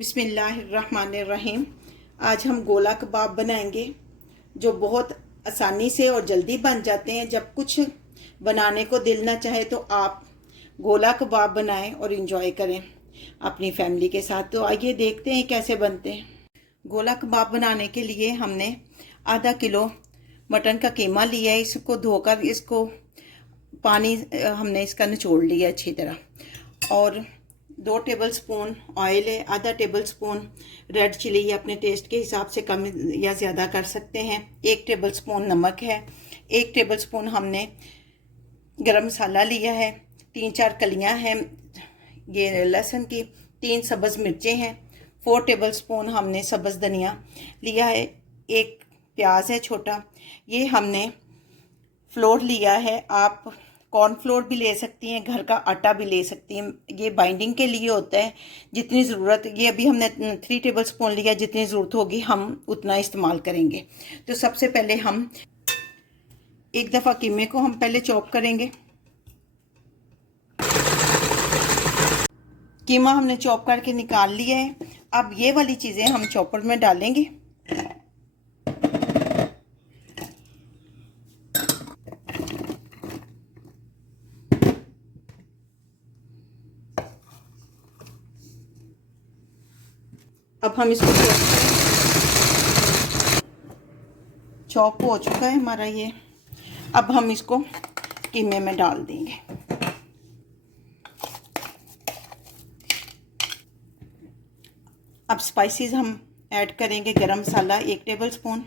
बिस्मिल्लाहिर्रहमानिर्रहीम। आज हम गोला कबाब बनाएंगे जो बहुत आसानी से और जल्दी बन जाते हैं। जब कुछ बनाने को दिल ना चाहे तो आप गोला कबाब बनाएं और इंजॉय करें अपनी फैमिली के साथ। तो आइए देखते हैं कैसे बनते हैं। गोला कबाब बनाने के लिए हमने आधा किलो मटन का कीमा लिया है। इसको धोकर इसको पानी हमने इसका निचोड़ लिया अच्छी तरह। और 2 टेबलस्पून ऑयल है, आधा टेबलस्पून रेड चिली, ये अपने टेस्ट के हिसाब से कम या ज़्यादा कर सकते हैं। 1 टेबलस्पून नमक है। 1 टेबलस्पून हमने गरम मसाला लिया है। 3-4 कलियां हैं ये लहसुन की। 3 सब्ज़ मिर्चें हैं। 4 टेबलस्पून हमने सब्ज़ धनिया लिया है। 1 प्याज है छोटा। ये हमने फ्लोर लिया है। आप कॉर्नफ्लोर भी ले सकती हैं, घर का आटा भी ले सकती हैं। ये बाइंडिंग के लिए होता है। जितनी ज़रूरत, ये अभी हमने 3 टेबलस्पून लिया, जितनी ज़रूरत होगी हम उतना इस्तेमाल करेंगे। तो सबसे पहले हम एक दफ़ा कीमे को हम पहले चॉप करेंगे। कीमा हमने चॉप करके निकाल लिया है। अब ये वाली चीज़ें हम चॉपर में डालेंगे। अब हम इसको चॉप हो चुका है हमारा ये। अब हम इसको कीमे में डाल देंगे। अब स्पाइसेस हम ऐड करेंगे। गरम मसाला 1 टेबलस्पून,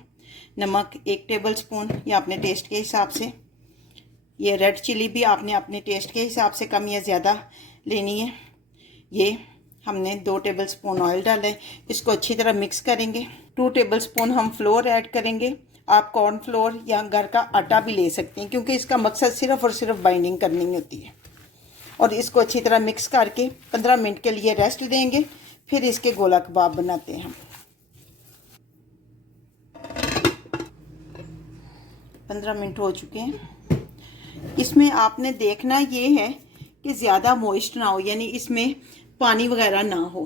नमक 1 टेबलस्पून या अपने टेस्ट के हिसाब से। ये रेड चिली भी आपने अपने टेस्ट के हिसाब से कम या ज़्यादा लेनी है। ये हमने 2 टेबलस्पून ऑयल डाला है। इसको अच्छी तरह मिक्स करेंगे। 2 टेबलस्पून हम फ्लोर ऐड करेंगे। आप कॉर्न फ्लोर या घर का आटा भी ले सकते हैं, क्योंकि इसका मकसद सिर्फ और सिर्फ बाइंडिंग करनी होती है। और इसको अच्छी तरह मिक्स करके 15 मिनट के लिए रेस्ट देंगे। फिर इसके गोला कबाब बनाते हैं हम। 15 मिनट हो चुके हैं। इसमें आपने देखना ये है कि ज़्यादा मॉइस्ट ना हो, यानी इसमें पानी वगैरह ना हो,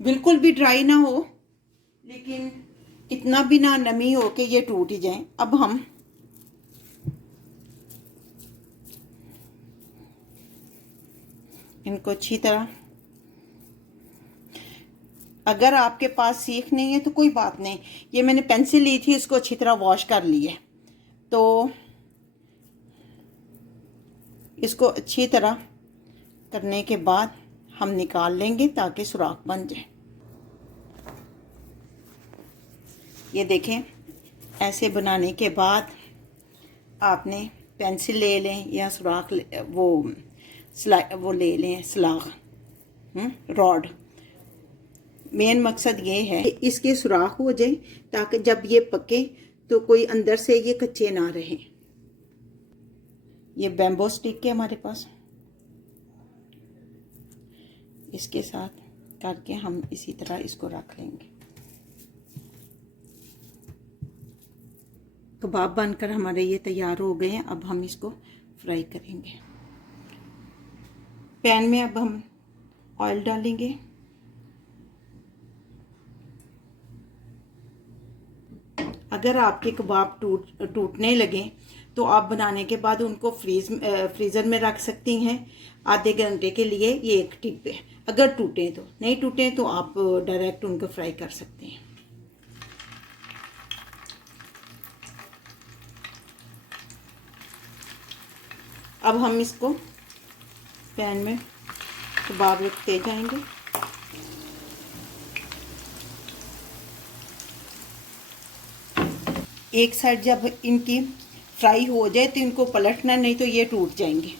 बिल्कुल भी ड्राई ना हो, लेकिन इतना भी ना नमी हो कि ये टूट ही जाए। अब हम इनको अच्छी तरह, अगर आपके पास सीख नहीं है तो कोई बात नहीं, ये मैंने पेंसिल ली थी, इसको अच्छी तरह वॉश कर लिया। तो इसको अच्छी तरह करने के बाद हम निकाल लेंगे ताकि सुराख बन जाए। ये देखें, ऐसे बनाने के बाद आपने पेंसिल ले लें या सुराख वो ले लें, सलाख, रॉड। मेन मकसद ये है कि इसके सुराख हो जाए ताकि जब ये पके तो कोई अंदर से ये कच्चे ना रहे। ये बैम्बो स्टिक है हमारे पास, इसके साथ करके हम इसी तरह इसको रख लेंगे। कबाब बनकर हमारे ये तैयार हो गए हैं। अब हम इसको फ्राई करेंगे। पैन में अब हम ऑयल डालेंगे। अगर आपके कबाब टूटने लगे तो आप बनाने के बाद उनको फ्रीज़र में रख सकती हैं आधे घंटे के लिए। ये एक टिप है। अगर टूटे तो, नहीं टूटे तो आप डायरेक्ट उनको फ्राई कर सकते हैं। अब हम इसको पैन में कबाब रखते जाएंगे। एक साइड जब इनकी फ्राई हो जाए तो इनको पलटना, नहीं तो ये टूट जाएंगे।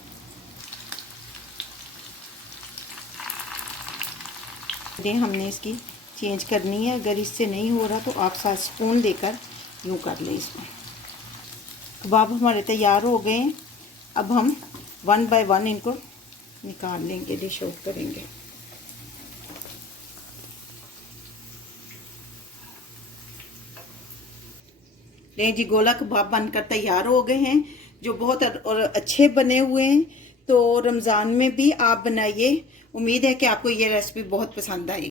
हमने इसकी चेंज करनी है। अगर इससे नहीं हो रहा तो आप साथ स्पून देकर यूँ कर लें इसको। कबाब हमारे तैयार हो गए हैं। अब हम 1 बाय 1 इनको निकाल लेंगे, डिश आउट करेंगे। नहीं जी, गोला कबाब बनकर तैयार हो गए हैं, जो बहुत और अच्छे बने हुए हैं। तो रमज़ान में भी आप बनाइए। उम्मीद है कि आपको ये रेसिपी बहुत पसंद आएगी।